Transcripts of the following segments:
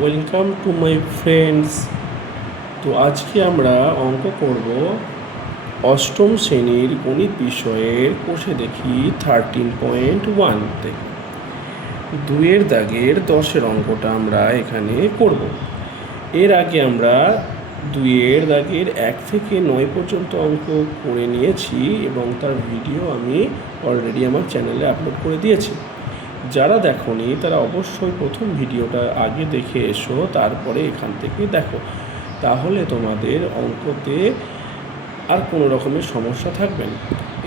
Welcome to my friends. তো আজকে আমরা অঙ্ক করব অষ্টম শ্রেণীর গণিত বিষয়ের কোষে দেখি 13.1 থেকে 2-এর দাগের 10-এর অঙ্কটা আমরা এখানে করব। এর আগে আমরা 2-এর দাগের 1 থেকে 9 পর্যন্ত অঙ্ক করে নিয়েছি এবং তার ভিডিও আমি অলরেডি আমার চ্যানেলে আপলোড করে দিয়েছি। যারা দেখোনি তারা অবশ্যই প্রথম ভিডিওটা আগে দেখে এসো, তারপরে এখান থেকে দেখো, তাহলে তোমাদের অঙ্কতে আর কোনো রকমের সমস্যা থাকবে না।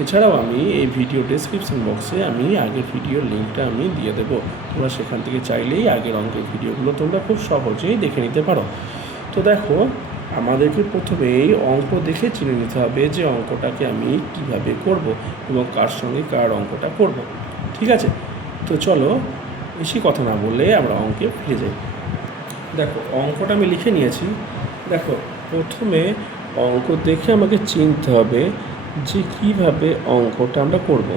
এছাড়াও আমি এই ভিডিও ডেসক্রিপশন বক্সে আমি আগের ভিডিওর লিঙ্কটা আমি দিয়ে দেবো, তোমরা সেখান থেকে চাইলেই আগের অঙ্কের ভিডিওগুলো তোমরা খুব সহজেই দেখে নিতে পারো। তো দেখো, আমাদেরকে প্রথমেই অঙ্ক দেখে চিনে নিতে হবে যে অঙ্কটাকে আমি কিভাবে করব এবং কার সঙ্গে কার অঙ্কটা করব। ঠিক আছে, তো চলো বেশি কথা না বললে আমরা অঙ্কে ফিরে যাই। দেখো, অঙ্কটা আমি লিখে নিয়েছি। দেখো, প্রথমে অঙ্ক দেখে আমাকে চিনতে হবে যে কিভাবে অঙ্কটা আমরা করব।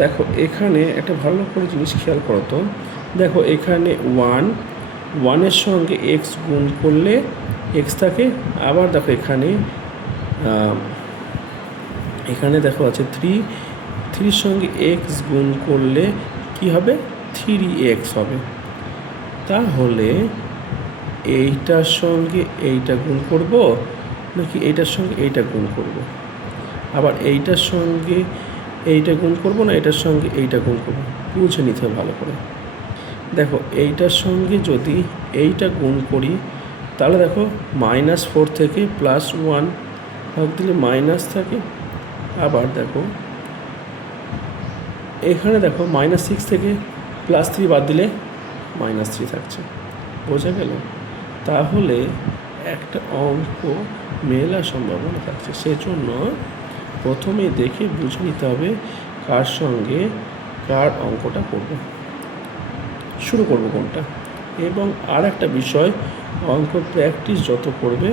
দেখো, এখানে একটা ভালো করে জিনিস খেয়াল করো তো। দেখো, এখানে ওয়ানের সঙ্গে এক্স গুণ করলে এক্স থাকে। আবার দেখো, এখানে দেখো আছে থ্রির সঙ্গে এক্স গুণ করলে কি হবে, 3x হবে। তাহলে এইটার সঙ্গে এইটা গুণ করব নাকি এইটার সঙ্গে এইটা গুণ করব, আবার এইটার সঙ্গে এইটা গুণ করব না এটার সঙ্গে এইটা গুণ করব, বুঝে নিতে হবে ভালো করে। দেখো, এইটার সঙ্গে যদি এইটা গুণ করি তাহলে দেখো -4 থেকে +1 ভাগ দিলে মাইনাস থাকে। আবার দেখো, এখানে দেখো -6 থেকে +3 বাদ দিলে -3 থাকছে। বোঝা গেল? তাহলে একটা অঙ্ক মেলার সম্ভাবনা থাকছে। সেজন্য প্রথমে দেখে বুঝে নিতে হবে কার সঙ্গে কার অঙ্কটা করব, শুরু করব কোনটা। এবং আর একটা বিষয়, অঙ্ক প্র্যাকটিস যত করবে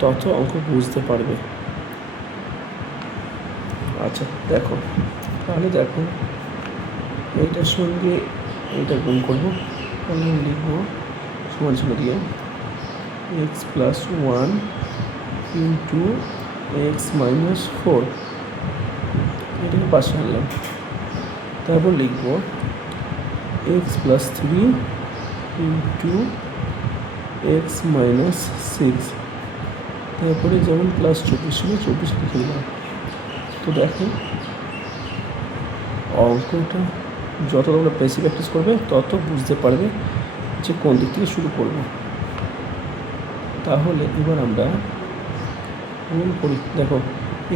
তত অঙ্ক বুঝতে পারবে। আচ্ছা দেখো, তাহলে দেখো, এইটার সঙ্গে এইটা গুণ করবো, তাহলে লিখবো সমান চিহ্ন দিয়ে x+1 ইন্টু x-4, এটাকে পাশে আনলাম। তারপর লিখবো x+3 ইন্টু x-6, তারপরে যেমন +24 ছিল 24 লিখে দিলাম। তো দেখো, অঙ্কটা যত তোমরা বেশি প্র্যাকটিস করবে তত বুঝতে পারবে যে কোন দিক থেকে শুরু করবো। তাহলে এবার আমরা গুণ করি। দেখো,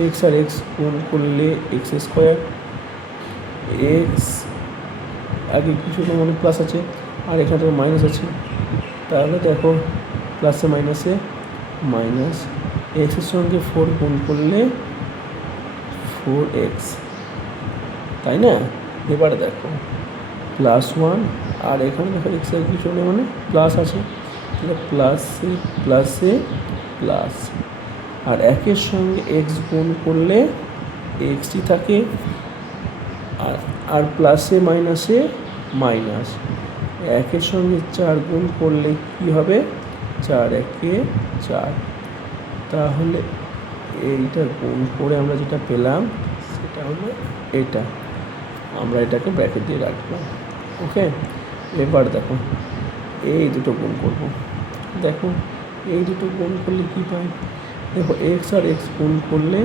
এক্স আর এক্স গুণ করলে x², এক্স আগে কিছু মানে প্লাস আছে আর এখানে তো মাইনাস আছে। তাহলে দেখো, প্লাসে মাইনাসে মাইনাস, এক্সের সঙ্গে 4 গুণ করলে 4x, তাই না? এবারে দেখো +1 আর এখানে দেখো এক্স আর কিছু নেই মানে প্লাস আছে, তাহলে প্লাসে প্লাস, আর একের সঙ্গে এক্স গুণ করলে এক্সই থাকে, আর প্লাসে মাইনাসে মাইনাস, একের সঙ্গে 4 গুণ করলে কি হবে, 4 একে 4। তাহলে এইটা গুণ করে আমরা যেটা পেলাম সেটা হলো এটা, আমরা এটাকে ব্র্যাকেট দিয়ে রাখলাম। ওকে, এবার দেখো এই দুটো গুণ করব। দেখো, এই দুটো গুণ করলে কী পাই, দেখো এক্স আর এক্স গুণ করলে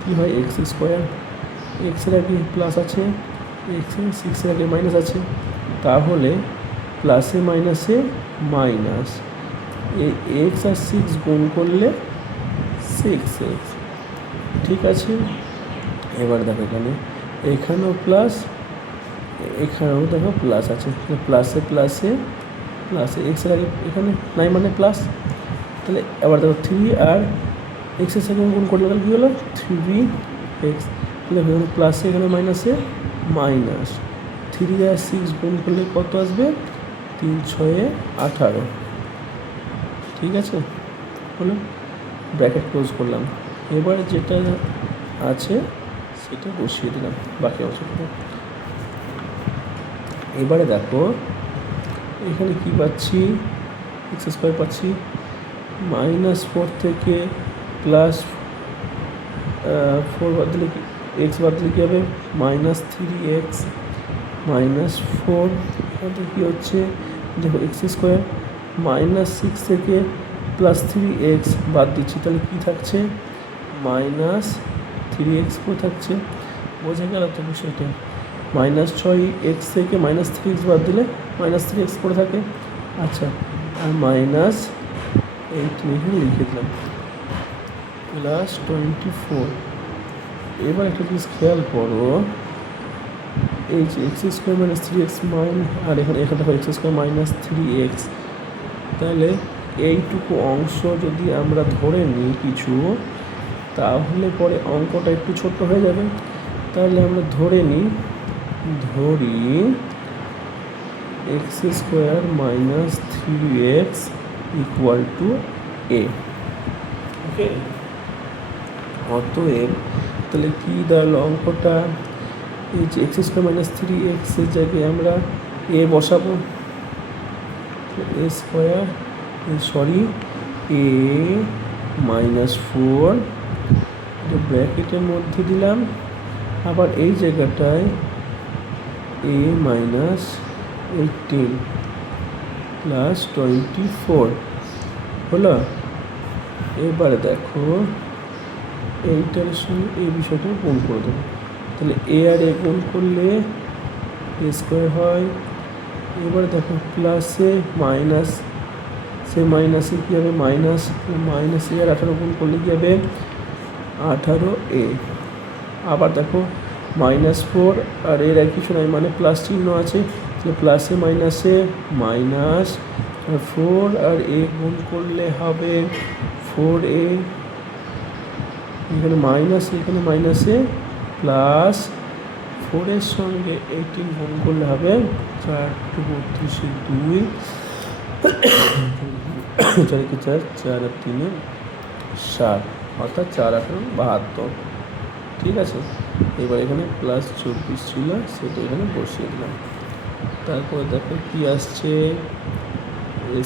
কী হয়, x², এক্সের আগে প্লাস আছে, x6-এর আগে মাইনাস আছে, তাহলে প্লাসে মাইনাসে মাইনাস, এই এক্স আর 6 গুণ করলে 6x। ঠিক আছে, এবার দেখো এখানেও প্লাস, এখানেও দেখো প্লাস আছে, প্লাসে প্লাসে প্লাসে, এক্সের আগে এখানে নাই মানে প্লাস, তাহলে এবার দেখো 3 আর এক্সের সাথে গুণ করলে তাহলে কী হলো 3x, দেখো এখানে প্লাসে এখানে মাইনাসে মাইনাস, 3 আর 6 গুণ করলে কত আসবে, 3×6=18। ঠিক আছে, হলো, ব্র্যাকেট ক্লোজ করলাম। এবার যেটা আছে সেটা বসিয়ে দিলাম বাকি অংশটা। এবারে দেখো, এখানে কি পাচ্ছি, x² পাচ্ছি, -4 থেকে +4 বাদ দিলে কি, x বাদ দিলে কী হবে, -3x -4, এখানে কী হচ্ছে দেখো x² -6 থেকে +3x বাদ দিচ্ছি, তাহলে কী থাকছে, -3x থাকছে। বোঝা গেল তো বিষয়টা। -6x থেকে -3x বাদ দিলে -3x করে থাকে। আচ্ছা, আর -18 এখানে লিখে দিলাম, +24। এবার একটা জিনিস খেয়াল করো, এই যে x² -3x আর এখানে দেখো x² -3x, তাহলে এইটুকু অংশ যদি আমরা ধরে নিই কিছু, তাহলে পরে অঙ্কটা একটু ছোট্ট হয়ে যাবে। তাহলে আমরা ধরি x² -3x = a। ওকে, অতএব তাহলে কী দাঁড়ালো অঙ্কটা, এই যে x² -3x এর জায়গায় আমরা a বসাবো, a -4 ব্র্যাকেটের মধ্যে দিলাম, আবার এই জায়গাটায় a -18 +24 হলো। এবারে দেখো এইটার সঙ্গে এই বিষয়টা গুণ করে দেবো, তাহলে a আর a গুণ করলে a² হয়। এবার দেখো প্লাসে মাইনাস, সে মাইনাসে কী হবে, মাইনাস a আর 18 গুণ করলে কী হবে, 18a। আবার দেখো -4 আর এর আর কিছু নয়, মানে প্লাস চিহ্ন আছে, তাহলে প্লাসে মাইনাসে -4 আর a গুণ করলে হবে 4a, এখানে মাইনাসে প্লাস 4-এর সঙ্গে 18 গুণ করলে হবে 4 × 32, 4 × 4, 4 আর 3 7, অর্থাৎ 4 × 8 = 72। ঠিক আছে, এবার এখানে +24 ছিল, সেটা এখানে বসিয়ে দিলাম। তারপর দেখো কি আসছে, a²,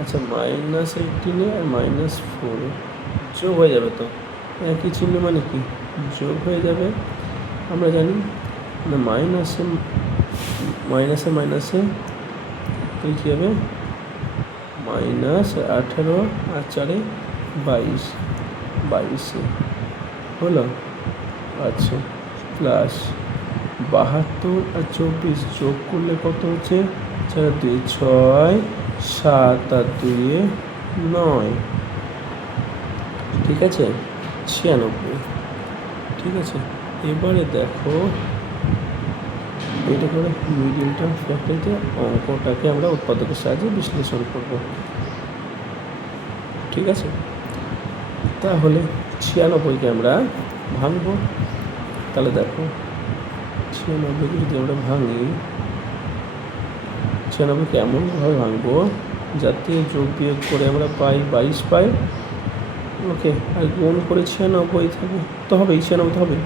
আচ্ছা -18 আর -4 যোগ হয়ে যাবে, তো একই চিহ্ন মানে কি যোগ হয়ে যাবে। আমরা জানি না মাইনাসে তো কী হবে, -18 আর 4 22 হলো। আচ্ছা, প্লাস 72 আর 24 যোগ করলে কত হচ্ছে, 4 আর 2 6, 7 আর 2 9, ঠিক আছে, 96। ঠিক আছে, এবারে দেখো এটা করে মিডিলটা ফ্যাক্টরিতে অঙ্কটাকে আমরা উৎপাদকের সাহায্যে বিশ্লেষণ করব। ঠিক আছে, তাহলে 96কে আমরা ভাঙব। তাহলে দেখো 96কে যদি আমরা ভাঙি, 96কে এমনভাবে ভাঙবো যাতে যোগ বিয়োগ করে আমরা পাই 22 পাই। ওকে, আর গুণ করে 96 থাকে তো হবে, 96 হবে।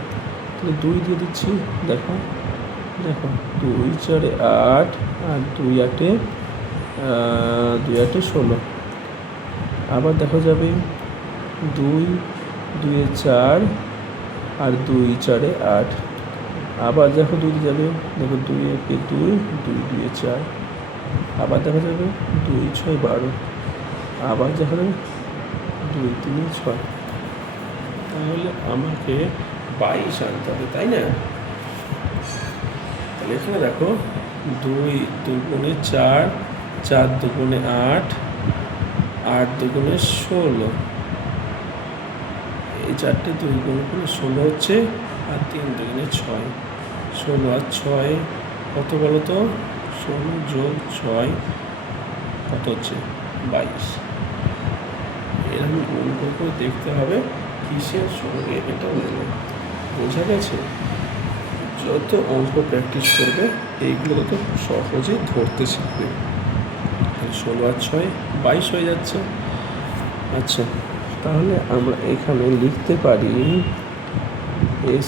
তাহলে 2 দিয়ে দিচ্ছি, দেখো 2 4 8 আর 2 8 16। আবার দেখা যাবে 2 2 4 আর 2 4 8। আবার দেখো 2 দিয়ে যাবে, দেখো 2 1 2, 2 2 4। আবার দেখা যাবে 2 6 12। আবার দেখা যাবে 2 3 6। তাহলে আমাকে 22 আনতে হবে, তাই না? তাহলে এখানে দেখো 2 2 4, 4 2 8, 8 2 16। এই 4টে 2 গুণ করলে 16 হচ্ছে, আর 3 2 6, 16 আর 6 কত বলো তো, 16 যোগ 6 কত হচ্ছে, 22। এরকম গুণ করে দেখতে হবে কিসের সঙ্গে এটা মিলে। বোঝা গেছে? যত অঙ্ক প্র্যাকটিস করবে এইগুলো তত সহজেই ধরতে শিখবে। 16 আর 6 22 হয়ে যাচ্ছে। আচ্ছা, তাহলে আমরা এখানে লিখতে পারি a² -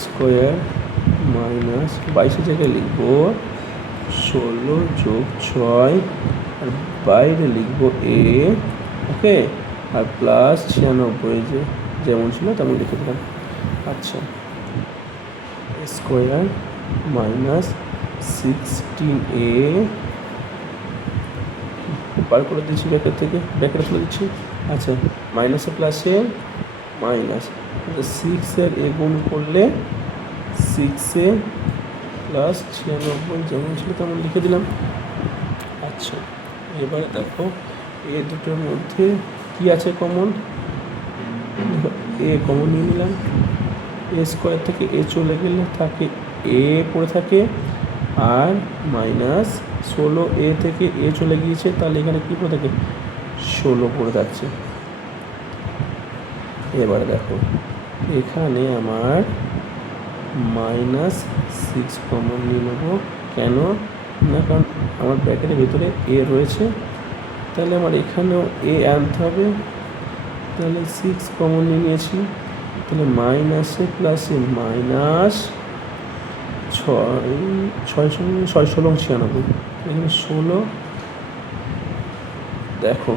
22 জায়গায় লিখব 16 যোগ 6 আর বাইরে লিখবো এ, ওকে, আর প্লাস 96 যেমন ছিল তেমন লিখে দিলাম। আচ্ছা, স্কোয়ার মাইনাস 16a বার করে দিচ্ছি ব্র্যাকেট থেকে, ব্র্যাকেট খুলে দিচ্ছি। আচ্ছা, মাইনাসে প্লাসে মাইনাস 6 এ গুণ করলে 6a প্লাস 96 যেমন ছিল তেমন লিখে দিলাম। আচ্ছা, এবারে দেখো এই দুটোর মধ্যে কি আছে কমন, এ কমন নিয়ে নিলাম। এ স্কোয়ার থেকে এ চলে গেলে থাকে এ পড়ে থাকে, আর মাইনাস 16 থেকে এ চলে গিয়েছে, তাহলে এখানে কী পড়ে থাকে 16 পড়ে থাকছে। এবারে দেখো এখানে আমার -6 কমন নিয়ে নেবো। কেন না, কারণ আমার ব্র্যাকেটের ভিতরে এ রয়েছে, তাহলে আমার এখানেও এ আনতে হবে। তাহলে 6 কমন নিয়ে নিয়েছি, তাহলে মাইনাসে প্লাসে মাইনাস 6 এখানে 16। দেখো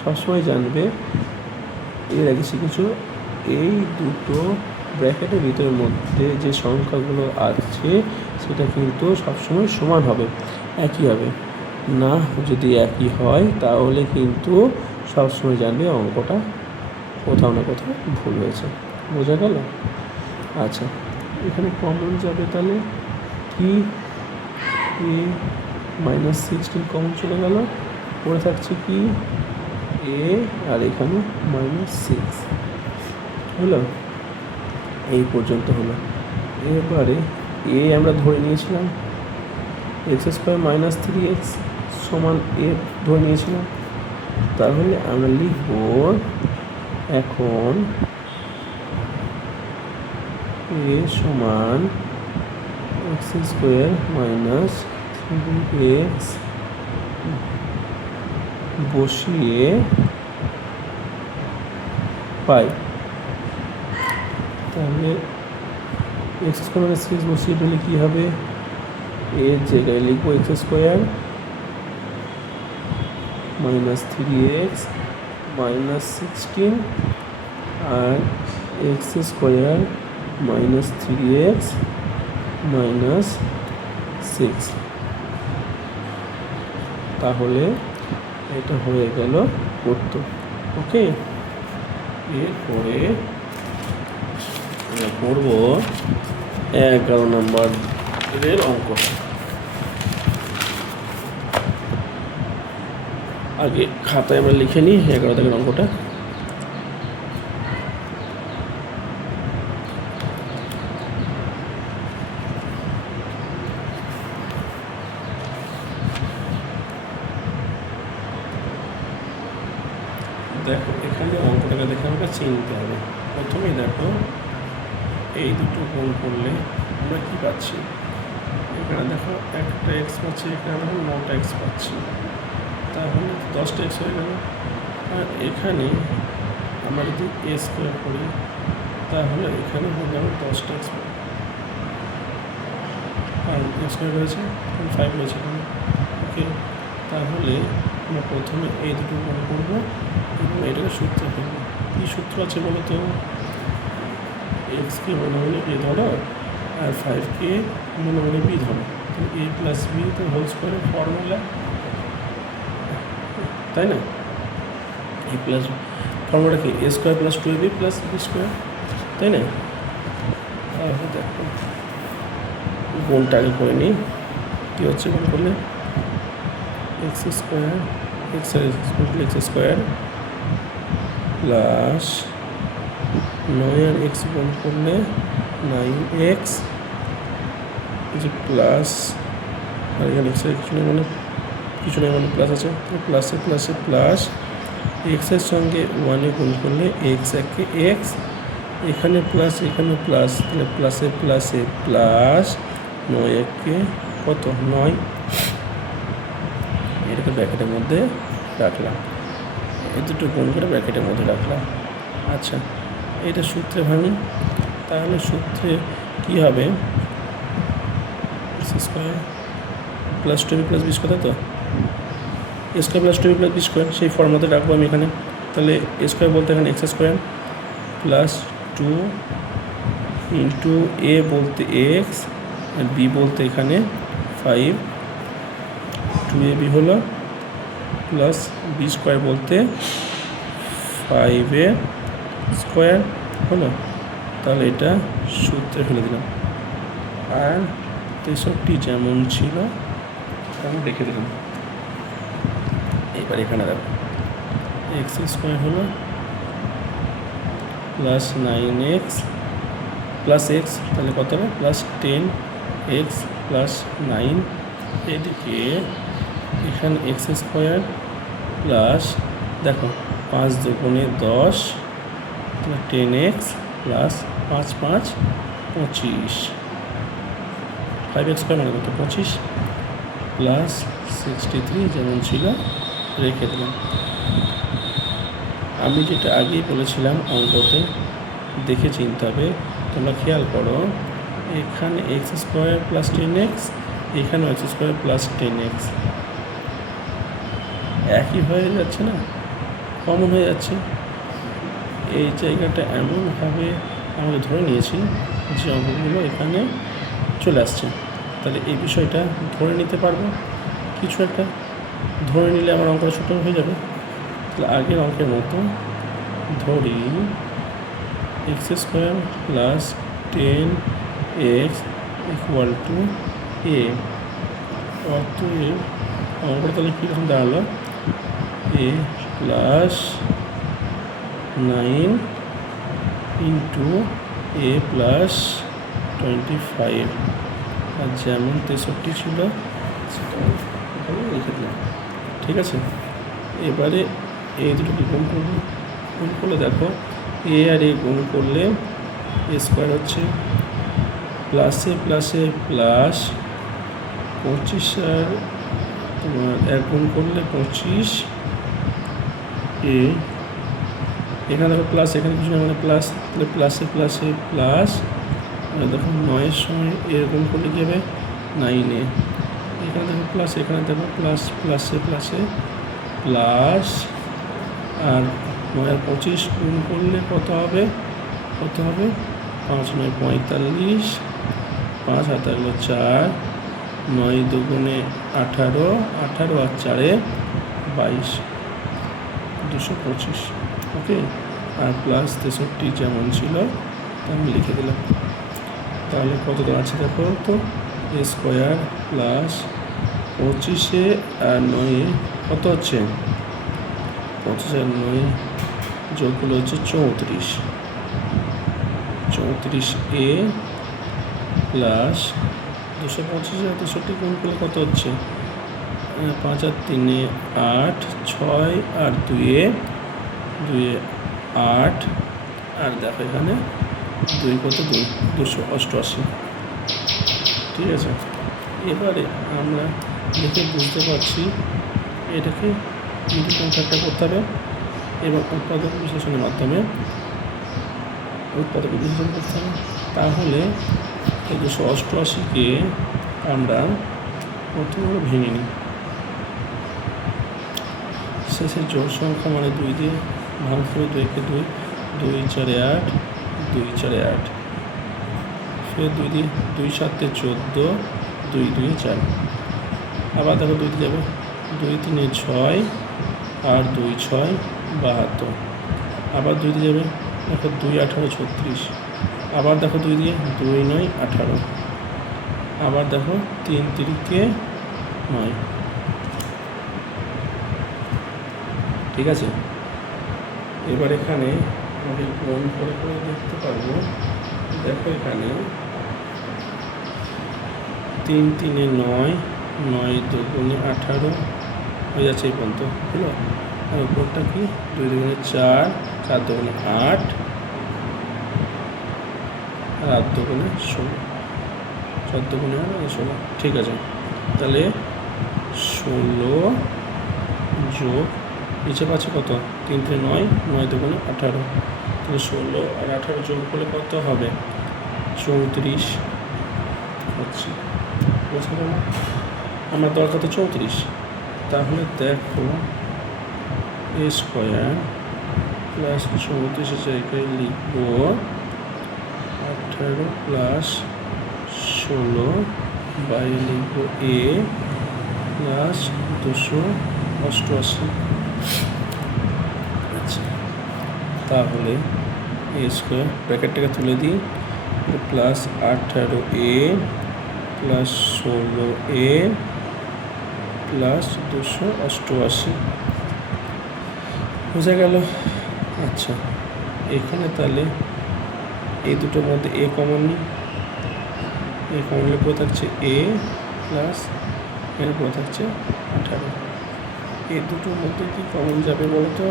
সবসময় জানবে, এর আগে শিখেছো এই দুটো ব্র্যাকেটের ভিতরের মধ্যে যে সংখ্যাগুলো আছে সেটা কিন্তু সবসময় সমান হবে, একই হবে না। যদি একই হয় তাহলে কিন্তু সবসময় জানবে অঙ্কটা কোথাও না কোথাও ভুল হয়েছে। বোঝা গেল? আচ্ছা, এখানে কমন যাবে, তাহলে কি এ -16 কমন চলে গেল, পড়ে থাকছে কি এ, আর এখানে -6 হলো। এই পর্যন্ত হলো। এবারে এ আমরা ধরে নিয়েছিলাম x² -3x সমান এ ধরে নিয়েছিলাম, তাহলে আমরা লিখব এখন এ সমান x² -3x বসিয়ে পাই। তাহলে x² -3x বসিয়ে দিলে কী হবে, এর জায়গায় লিখব x² -3x -16 আর x² -3x -6। তাহলে এটা হয়ে গেল উত্তর। ওকে, এরপরে করব 11 নম্বর এর অঙ্কটা। আগে খাতায় আমরা লিখে নিই 11 দাগের অঙ্কটা। দেখো এখানে অঙ্কটাকে দেখে আমাকে চিনতে হবে। প্রথমেই দেখো এই দুটো গুণ করলে আমরা কী পাচ্ছি, এখানে দেখো একটা এক্স পাচ্ছি, এখানে দেখো 9টা এক্স পাচ্ছি, তাহলে 10টা এক্স হয়ে গেল। আর এখানে আমরা যদি এ স্কোয়ার করি তাহলে এখানে হয়ে যাবে 10টা এক্স, আর এক্স স্কোয়ার রয়েছে 5 রয়েছে এখানে। ওকে, তাহলে আমরা প্রথমে এই দুটো গুণ করবো এবং এটাকে সূত্র ফেলবো। কী সূত্র আছে বলো তো, এক্সকে মনে মনে এ ধরো আর 5কে মনে মনে বি ধরো, a + b তো হোল স্কোয়ারের ফর্মুলা, তাই না? a প্লাস ফর্মুলাটা কি, a² + 2ab + b², তাই না? তাহলে দেখো গুণটা আগে করে নিই, কী হচ্ছে গুণ করলে x² প্লাস 9 আর x গুণ করলে 9x প্লাস, আর এখানে x এর কিছু নেই মানে প্লাস আছে, প্লাসে প্লাসে প্লাস, এক্সের সঙ্গে 1 গুণ করলে x একে x, এখানে প্লাস এখানে প্লাস, তাহলে প্লাসে প্লাসে প্লাস 9 একে কত 9, এটাকে ব্র্যাকেটের মধ্যে রাখলাম, এই দুটো গুণ করে ব্র্যাকেটের মধ্যে রাখলাম। আচ্ছা, এটা সূত্রে ভাঙি, তাহলে সূত্রে কী হবে, x² plus two b plus b square, তাই তো a square plus two b plus b square সেই ফর্মাতে রাখবো আমি এখানে। তাহলে এ স্কোয়ার বলতে এখানে x square plus two into a বলতে এক্স আর বি বলতে এখানে 5 2ab হলো প্লাস বি স্কোয়ার বলতে 5a স্কোয়ার হলো। তাহলে এটা সূত্রে ফেলে দিলাম আর 63 যেমন ছিল তেমন রেখে দিলাম। এবার এখানে দেখো এক্স স্কোয়ার হলো প্লাস 9x প্লাস এক্স, তাহলে কত হবে প্লাস 10x প্লাস 9। এদিকে এখানে এক্স স্কোয়ার প্লাস দেখো 5 দুগুণে 10 10x প্লাস 5 5 25 5x স্কোয়ার মানে কত 25 প্লাস 63 যেমন ছিল রেখে দিলাম। আমি যেটা আগেই বলেছিলাম অঙ্কতে দেখে চিনতে হবে, তোমরা খেয়াল করো এখানে এক্স স্কোয়ার প্লাস 10x, এখানেও এক্স স্কোয়ার প্লাস 10x একই হয়ে যাচ্ছে না, কমন হয়ে যাচ্ছে। এই জায়গাটা এমনভাবে আমরা ধরে নিয়েছি যে অঙ্কগুলো এখানে চলে আসছে। তাহলে এই বিষয়টা ধরে নিতে পারবো, কিছু একটা ধরে নিলে আমার অঙ্কটা ছোটো হয়ে যাবে। তাহলে আগের অঙ্কের মতো ধরি x square plus 10x equal to a, অতএব অঙ্কটা তাহলে কীরকম দাঁড়ালো a plus 9 into a plus 25 আর যেমন 63 ছিল সেটা লিখে দিলাম। ঠিক আছে, এবারে এই দুটোকে গুণ করবো, গুণ করলে দেখো এ আর এ গুণ করলে এ স্কোয়ার হচ্ছে প্লাসে প্লাসে প্লাস 25 আর তোমার এক গুণ করলে 25 এ, এখানে দেখো প্লাস এখানে কিছু না মানে প্লাস, তাহলে প্লাসে প্লাসে প্লাস দেখো 9-এর সময় এর গুণ করলে কী হবে 9a, এখানে দেখো প্লাস এখানে দেখো প্লাস প্লাসে প্লাসে প্লাস আর 9 আর 25 গুণ করলে কত হবে 5 9 45 5 হাতে হলো 4 9 দুগুণে 18 18 আর 4-এ 22 225। ওকে, আর প্লাস 63 যেমন ছিল আমি লিখে দিলাম। তাহলে কত আছে দেখো তো এ স্কোয়ার প্লাস 25 আর 9 কত হচ্ছে 25 আর 9 যোগগুলো হচ্ছে 34a প্লাস 225 আর 62 গুণ করলে কত হচ্ছে 5 আর 3 8 6 আর 2 8 আর দেখো এখানে 2 কত 288। ঠিক আছে, এবারে আমরা দেখে বুঝতে পারছি এটাকে মিডিল সংখ্যাটা করতে হবে এবং উৎপাদক বিশ্লেষণের মাধ্যমে উৎপাদক বিশ্লেষণ করতে হবে। তাহলে 288কে আমরা প্রথমে ভেঙে নিই, শেষের জোড় সংখ্যা মানে 2 দিয়ে ভাগ করে 2-কে 2 2 4 8 2 4 8 ফের 2 দিয়ে 2 7 14 2 2 4 আবার দেখো 2 দিয়ে যাবে 2 3 6 আর 2 6 72 আবার 2 দিয়ে যাবে দেখো 2 18 36 আবার দেখো 2 দিয়ে 2 9 18 আবার দেখো 3 3-কে 9। ঠিক আছে, এবার এখানে আমাদের গুণ করে করে দেখতে পারবো। দেখো এখানে 3 3 9 9 2 18 হয়ে যাচ্ছে এই পর্যন্ত হলো। আর উপরটা কি 2 2 4 4 2 8 আর 8 2 16 4 2 16। ঠিক আছে, তাহলে 16 যোগ নিচে পাচ্ছে কত 3 3 9 9 2 18, তাহলে 16 আর 18 যোগ করলে কত হবে 34 হচ্ছে। বুঝতে পারলাম। আমার দরকার তো 34, তাহলে দেখো এ স্কোয়ার প্লাস 34 জায়গায় লিখব 18 প্লাস 16 বাইরে লিখব এ প্লাস 288। আচ্ছা, তাহলে এ স্কোয়ার ব্র্যাকেটটাকে তুলে দিই, প্লাস 18 এ প্লাস 16 এ প্লাস 288 বোঝা গেল। আচ্ছা, এখানে তাহলে এই দুটোর মধ্যে এ কমন নিই, এ কমন নিলে পড়ে থাকছে এ প্লাস এখানে পড়ে থাকছে 18। এই দুটোর মধ্যে কি কমন যাবে বলো তো?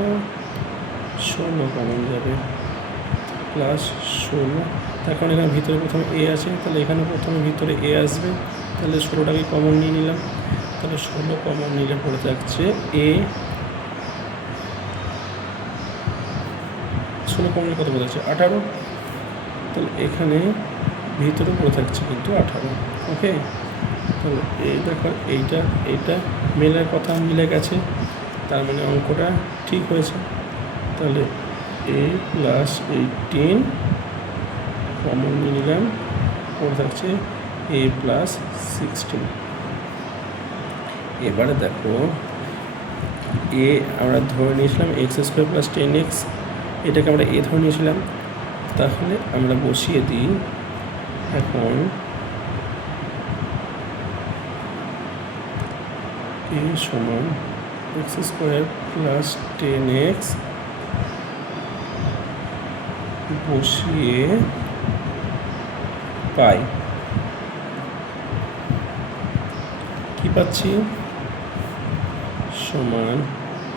16 কমন যাবে, প্লাস 16। তার কারণ এখানে ভিতরে প্রথমে এ আছে, তাহলে এখানে প্রথমে ভিতরে এ আসবে, তাহলে 16টাকে কমন নিয়ে নিলাম, তাহলে 16 কমন নিলে পড়ে থাকছে এ। 16 কমন কত পড়ে থাকছে 18, তাহলে এখানে ভিতরে পড়ে থাকছে কিন্তু 18। ওকে, তাহলে এই দেখো এইটা মেলার কথা মিলে গেছে, তার মানে অঙ্কটা ঠিক হয়েছে। তাহলে এ প্লাস 18 কমন নিয়ে নিলাম, পড়ে থাকছে এ প্লাস 16। এবারে দেখো এ আমরা ধরে নিয়েছিলাম এক্স স্কোয়ার প্লাস 10x, এটাকে আমরা এ ধরে নিয়েছিলাম, তাহলে আমরা বসিয়ে দিই এখন এ সমান এক্স স্কোয়ার প্লাস 10x বসিয়ে পাই কি পাচ্ছি, সমান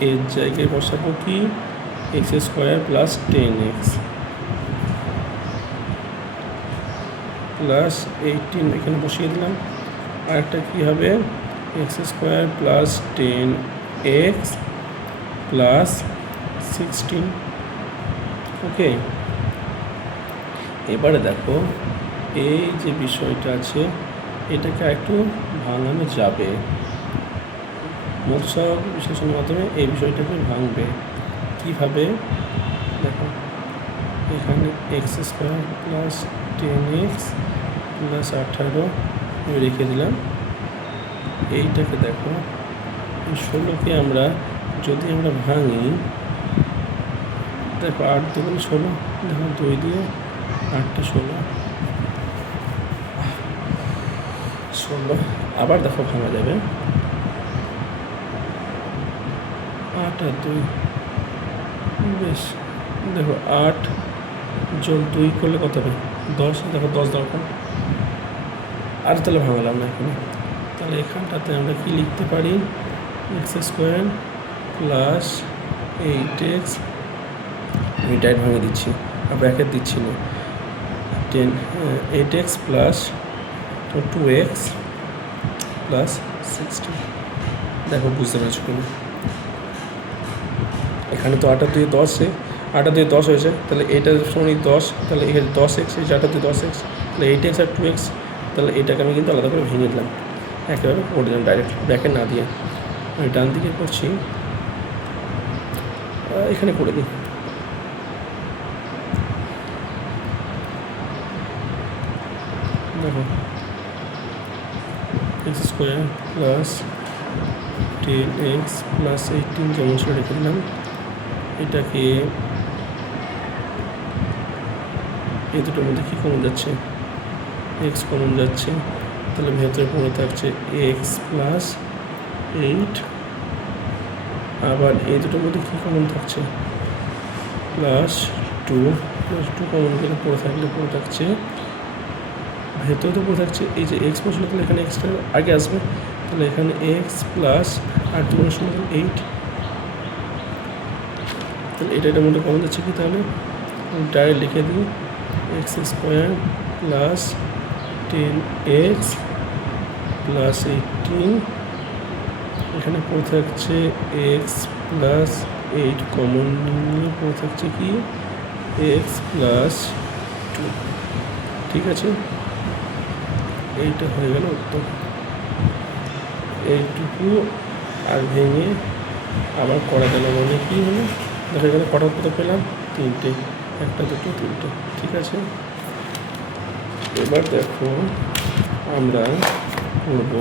এর জায়গায় বসাবো কি x square plus 10x plus 18 এখানে বসিয়ে দিলাম, আর একটা কী হবে x square plus 10x plus 16। ওকে, এবারে দেখো এই যে বিষয়টা আছে এটাকে একটু ভাঙানো যাবে, মোট সব বিশ্লেষণের মাধ্যমে এই বিষয়টাকে ভাঙবে। কীভাবে দেখো, এখানে x square plus 10x plus 18 আমি রেখে দিলাম। এইটাকে দেখো 16কে আমরা যদি আমরা ভাঙি, দেখো 8 2 16, দেখো 2 দিয়ে 8টা 16, আবার দেখো ভাঙা যাবে 8 আর 2, বেশ দেখো 8 যোগ 2 করলে কত হবে 10, দেখো 10 দরকার, আর তাহলে ভাঙলাম না এখানে। তাহলে এখানটাতে আমরা কি লিখতে পারি এক্স স্কোয়ার প্লাস 8x, আমি ডাইরেক্ট ভাঙে দিচ্ছি আর ব্র্যাকেট দিচ্ছি না, 8x প্লাস 2x প্লাস 16। দেখো বুঝতে পারছো কিনা, এখানে তো 8 দিয়ে 10, 8 দিয়ে 10 হয়েছে, তাহলে এইটার সমান 10, তাহলে এখানে 10x, এই 8 দিয়ে 10x, তাহলে 8x আর 2x, তাহলে এটাকে আমি কিন্তু আলাদা করে ভেঙে দিলাম, একেবারে করে দিলাম ডাইরেক্ট ব্র্যাকেট না দিয়ে। আমি ডান দিকে করছি, এখানে করে দিই, দেখো x square plus 10x plus 18 যেমন সেটা রেখে দিলাম। এটাকে এই দুটোর মধ্যে কী কমন যাচ্ছে এক্স কমন যাচ্ছে, তাহলে ভেতরে পড়ে থাকছে এক্স প্লাস 8, আবার এই দুটোর মধ্যে কী কমন থাকছে প্লাস 2 কমন গেলে পড়ে থাকলে পড়ে থাকছে ভেতরে তো পড়ে থাকছে এই যে এক্স বসলে, তাহলে এখানে এক্সটা আগে আসবে, তাহলে এখানে এক্স প্লাস আর 2 সময় 8, তাহলে এটার মধ্যে কমন যাচ্ছে কি, তাহলে ডাইরেক্ট লিখে দিই x square plus 10x plus 18, এখানে পড়ে থাকছে এক্স প্লাস 8 কমন নিয়ে পড়ে থাকছে কি এক্স প্লাস 2। ঠিক আছে, এইটা হয়ে গেল উত্তর। এইটুকু আর ভেঙে আবার করা গেল, মানে কী হলো দেখো এখানে কটা কত পেলাম, 3টে, 1 2 3টে। ঠিক আছে, এবার দেখো আমরা করব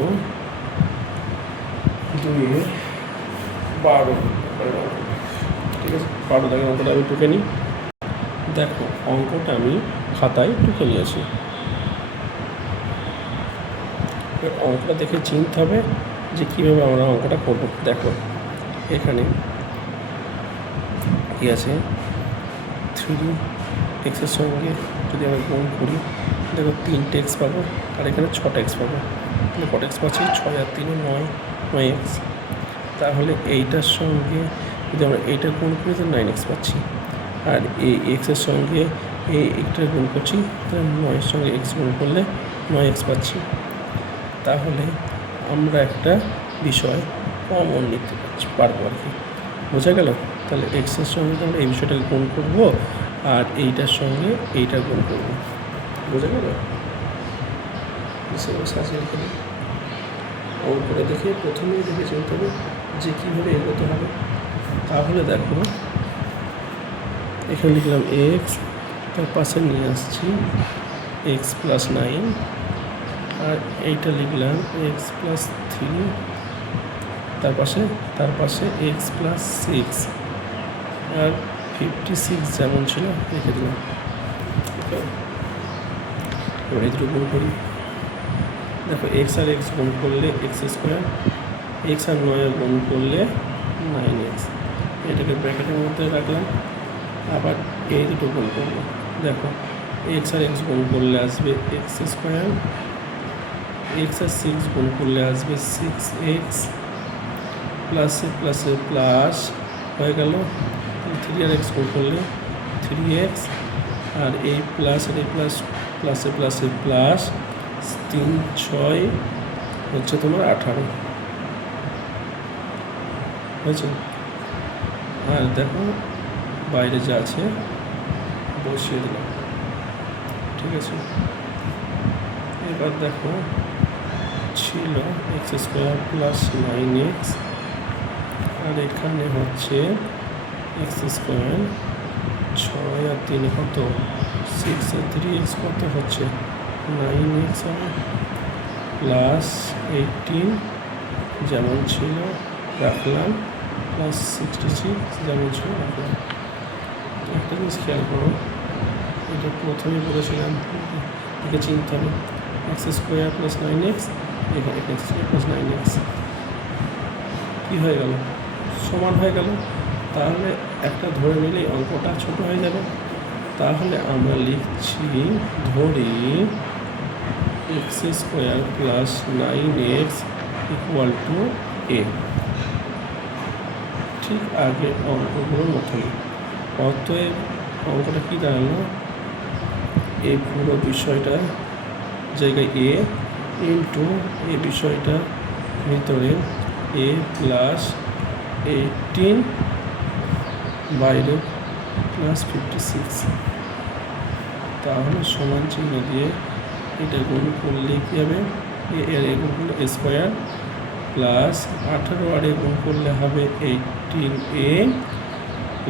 2-12। ঠিক আছে, 12 দাগের অঙ্কটা আমি টুকে নিই। দেখো অঙ্কটা আমি খাতায় টুকে নিয়েছি। অঙ্কটা দেখে চিনতে হবে যে কীভাবে আমরা অঙ্কটা করব। দেখো এখানে কী আছে, 3x এর সঙ্গে যদি আমরা গুণ করি, দেখো 3x পাবো, আর এখানে 6x পাবো। তাহলে কত x পাচ্ছি, 6 আর 3 9x। তাহলে এইটার সঙ্গে যদি আমরা এইটা গুণ করি তো 9x পাচ্ছি, আর এই এক্সের সঙ্গে এইটার গুণ করছি, তাহলে 9-এর সঙ্গে x গুণ করলে 9x পাচ্ছি। তাহলে আমরা একটা বিষয় কমন নিতে পারবো আর কি, বোঝা গেল? তাহলে এক্সের সঙ্গে আমরা এই বিষয়টাকে গুণ করব, আর এইটার সঙ্গে এইটা গুণ করব, বোঝা গেল? অঙ্কটা দেখে প্রথমেই দেখে চিনতে হবে যে কীভাবে এগোতে হবে। তাহলে দেখো এখানে লিখলাম এক্স, তার পাশে নিয়ে আসছি x + 9, আর এইটা লিখলাম x + 3, তার পাশে x + 6, আর 56 যেমন ছিল রেখে দিলাম। এবার এই দুটো গুণ করি। দেখো এক্স আর এক্স গুণ করলে x², এক্স আর 9 গুণ করলে 9x। এটাকে ব্র্যাকেটের মধ্যে রাখলাম, আবার এই দুটো গুণ করবো। দেখো এক্স আর এক্স গুণ করলে আসবে x², এক্স আর 6 গুণ করলে আসবে 6x, প্লাসে প্লাসে প্লাস হয়ে গেল, 3 আর x গুণ করলে 3x, আর এই প্লাস আর এই প্লাস, প্লাসে প্লাসে প্লাস, 3 6 হচ্ছে তোমার 18 হয়েছে। আর দেখো বাইরে যা আছে বসিয়ে দিলাম। ঠিক আছে, এবার দেখো ছিল x² + 9x, আর এখানে হচ্ছে x² 6 আর 3 কত, 6 আর 3x কত হচ্ছে 9x, প্লাস 18 যেমন ছিল রাখলাম, প্লাস 66 যেমন ছিল রাখলাম। একটা জিনিস খেয়াল করো, এটা প্রথমে বলেছিলাম একে চিনতে হবে, x² + 9x, এখানে x² + 9x কী হয়ে গেল, সমান হয়ে গেল। তাহলে একটা ধরে নিলেই অঙ্কটা ছোট হয়ে যাবে। তাহলে আমরা লিখছি, ধরি x² + 9x = a। ঠিক আগে অঙ্কগুলোর মতনই, অতএব অঙ্কটা কী দাঁড়ালো, এই পুরো বিষয়টা জায়গায় a ইন্টু এই বিষয়টা ভিতরে a + 18 বাইরে +56। তাহলে সমান চিহ্ন দিয়ে এটা গুণ করলে কী হবে, এ গুণ করলে a² প্লাস 18 আর এ গুণ করলে হবে 18a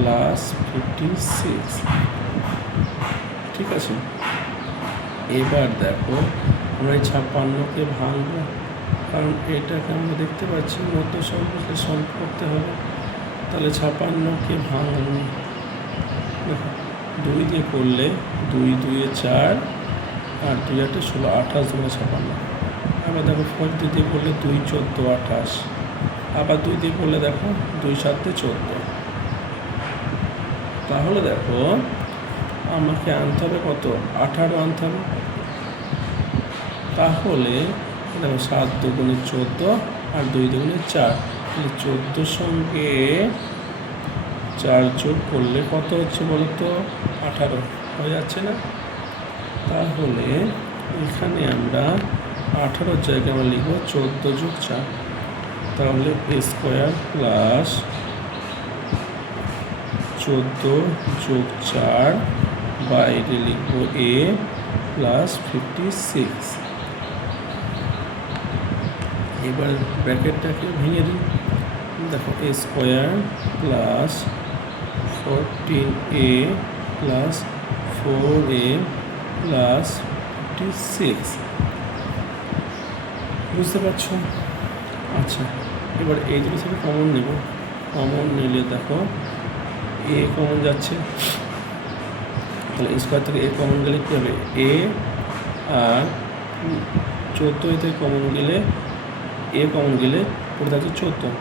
+ 56। ঠিক আছে, এবার দেখো আমরা এই 56কে ভাঙবো, কারণ এটাকে আমরা দেখতে পাচ্ছি মধ্য সম্পর্কে সলভ করতে হবে। তাহলে 56কে ভাঙবো, দেখো 2 দিয়ে করলে 2 2 4, আর 2 8 16, 28 × 56। আবার দেখো 4 দিয়ে করলে 2 14 28, আবার 2 দিয়ে করলে দেখো 2 7 14। তাহলে দেখো আমাকে আনতে হবে কত, 18 আনতে হবে। তাহলে দেখো 7 × 2 = 14, আর 2 × 2 = 4, তাহলে 14 সঙ্গে 4 যোগ করলে কত হচ্ছে বলো তো, 18 হয়ে যাচ্ছে না? তাহলে এখানে আমরা 18 জায়গায় আমরা লিখব 14 + 4, তাহলে a² + 14 + 4 বাইরে লিখব a + 56। এবার ব্র্যাকেটটাকে ভেঙে দিই। দেখো a square plus 14a plus 4a plus 56, বুঝতে পারছো? আচ্ছা, এবার এই দুটো থেকে কমন নেব। কমন নিলে দেখো এ কমন যাচ্ছে, তাহলে স্কোয়ার থেকে এ কমন গেলে কী হবে? এ আর 14 থেকে কমন গেলে এ কমন গেলে পড়ে থাকছে 14।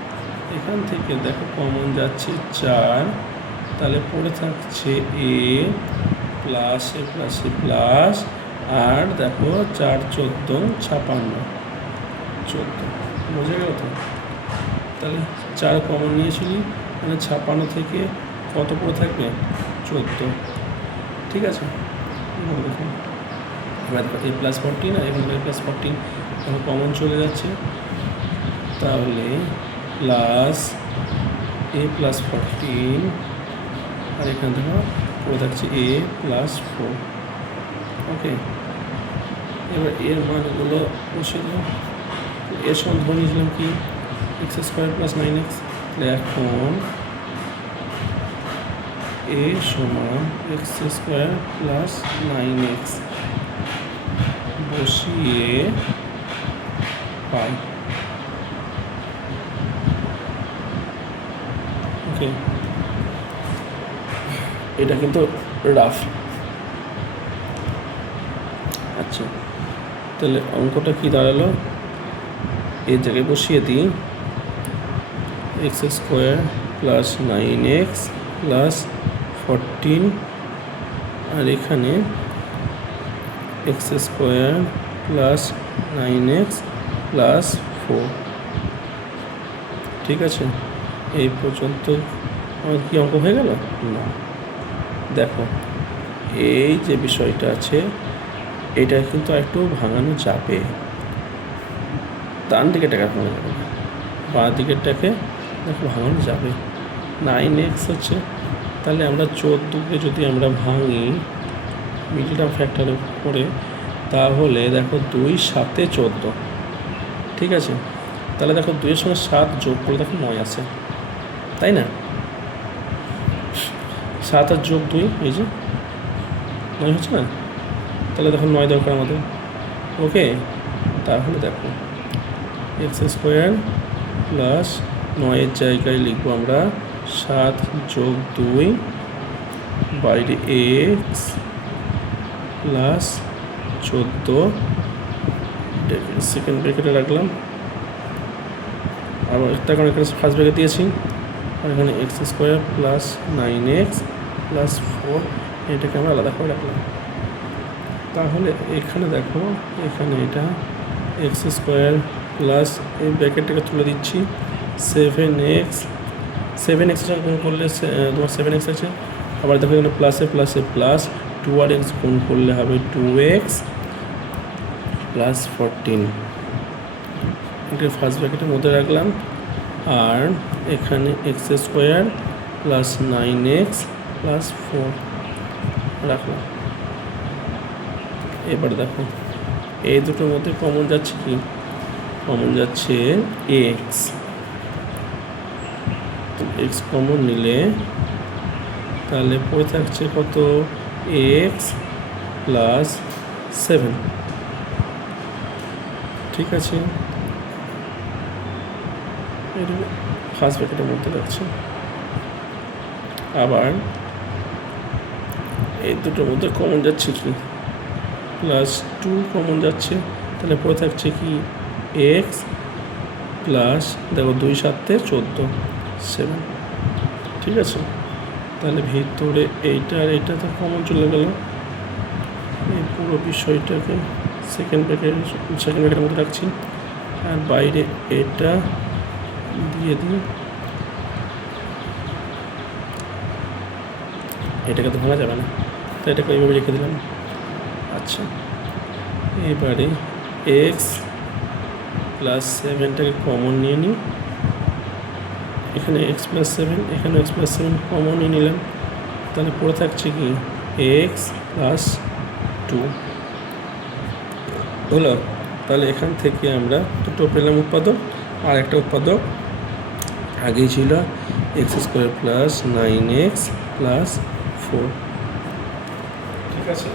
এখান থেকে দেখো কমন যাচ্ছে 4, তাহলে পড়ে থাকছে এ প্লাস এ প্লাস এ প্লাস, আর দেখো 4 14 56, 14, বোঝা গেল তো? তাহলে 4 কমন নিয়েছিলি, মানে 56 থেকে কত পড়ে থাকবে? 14, ঠিক আছে? দেখুন এবার দেখো এ প্লাস 14 আর এখানে এ প্লাস 14 এখন কমন চলে যাচ্ছে, তাহলে প্লাস এ প্লাস 14 আর এখানে দেখো পড়ে থাকছে এ প্লাস 4। ওকে, এবার এর মানগুলো বসিয়ে দেবো। এর সমান ধরে নিয়েছিলাম কি এক্স স্কোয়ার প্লাস 9x, তাহলে এখন এ সমান এক্স স্কোয়ার প্লাস 9x বসিয়ে পাই। ওকে, এটা কিন্তু রাফ। আচ্ছা, তাহলে অঙ্কটা কি দাঁড়ালো? এর জায়গায় বসিয়ে দিই x square plus 9x plus 14, আর এখানে x square plus 9x plus 4। ঠিক আছে, এই পর্যন্ত আমার কি অঙ্ক হয়ে গেল? না, দেখো এই যে বিষয়টা আছে এটা কিন্তু একটু ভাঙানো যাবে। ডান দিকেরটাকে ভাঙানো যাবে না, বাঁ দিকেরটাকে দেখো ভাঙানো যাবে। 9x হচ্ছে, তাহলে আমরা 14কে যদি আমরা ভাঙি মিডল টার্ম ফ্যাক্টরে করে, তাহলে দেখো 2 7 14, ঠিক আছে? তাহলে দেখো 2 এর সঙ্গে 7 যোগ করে দেখো 9 আছে, তাই না? 7 আর যোগ 2 এই যে 9 হচ্ছে না? তাহলে দেখো 9 দরকার আমাদের। ওকে, তাহলে দেখো এক্স স্কোয়ার প্লাস 9-এর জায়গায় লিখবো আমরা 7 যোগ 2 বাইরে এক্স প্লাস 14, সেকেন্ড ব্র্যাকেটে রাখলাম, আবার একটা কারণ এখানে ফার্স্ট ব্র্যাকেট দিয়েছি, আর এখানে x square plus 9x plus 4, এটাকে আমরা আলাদা করে রাখলাম। তাহলে এখানে দেখো এখানে এটা এক্স স্কোয়ার প্লাস এই ব্র্যাকেটটাকে তুলে দিচ্ছি 7x গুণ করলে তোমার 7x আছে, আবার দেখো এখানে প্লাসে প্লাসে প্লাস 2r(x) গুণ করলে হবে 2x প্লাস 14, এটা ফার্স্ট ব্র্যাকেটের মধ্যে রাখলাম, আর এখানে x square plus 9x plus 4 রাখলাম। এবার দেখো এই দুটোর মধ্যে কমন যাচ্ছে কি? কমন যাচ্ছে এক্স, তো এক্স কমন নিলে তাহলে পড়ে থাকছে কত? এক্স প্লাস 7, ঠিক আছে? এটা ফার্স্ট ব্র্যাকেটের মধ্যে রাখছি, আবার এই দুটোর মধ্যে কমন যাচ্ছে কি? প্লাস 2 কমন যাচ্ছে, তাহলে পড়ে থাকছে কি? এক্স প্লাস দেখো 2 7 14 7, ঠিক আছে? তাহলে ভিতরে এইটা আর এইটা তো কমন চলে গেল, এই পুরো বিষয়টাকে সেকেন্ড ব্র্যাকেটের মধ্যে রাখছি, আর বাইরে এটা দিয়ে দিই, এটাকে তো ভাঙা যাবে না, তো এটাকে এইভাবে রেখে দিলাম। আচ্ছা, এবারে এক্স প্লাস 7টাকে কমন নিয়ে নিই, এখানে এক্স প্লাস 7, এখানে এক্স প্লাস 7 কমন নিয়ে নিলাম, তাহলে পড়ে থাকছে কি? এক্স প্লাস 2 হলো। তাহলে এখান থেকে আমরা দুটো পেলাম উৎপাদক, আর একটা উৎপাদক আগেই ছিল x² প্লাস 9x প্লাস 4। ঠিক আছে,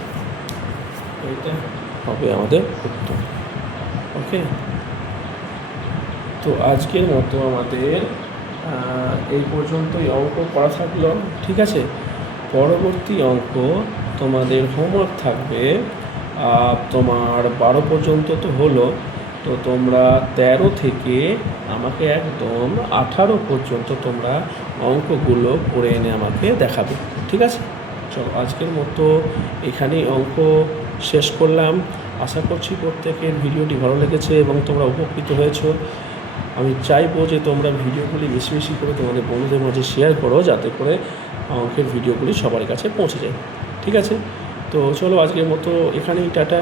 এইটা হবে আমাদের উত্তর। ওকে, তো আজকের মতো আমাদের এই পর্যন্তই অঙ্ক করা থাকলো। ঠিক আছে, পরবর্তী অঙ্ক তোমাদের হোমওয়ার্ক থাকবে তোমার 12 পর্যন্ত তো হলো, তো তোমরা 13 থেকে আমাকে একদম 18 পর্যন্ত তোমরা অঙ্কগুলো করে এনে আমাকে দেখাবে। ঠিক আছে, চলো আজকের মতো এখানেই অঙ্ক শেষ করলাম। আশা করছি প্রত্যেকের ভিডিওটি ভালো লেগেছে এবং তোমরা উপকৃত হয়েছো। আমি চাইবো যে তোমরা ভিডিওগুলি বেশি বেশি করে তোমাদের বন্ধুদের মাঝে শেয়ার করো, যাতে করে অঙ্কের ভিডিওগুলি সবার কাছে পৌঁছে যায়। ঠিক আছে, তো চলো আজকের মতো এখানেই টাটা।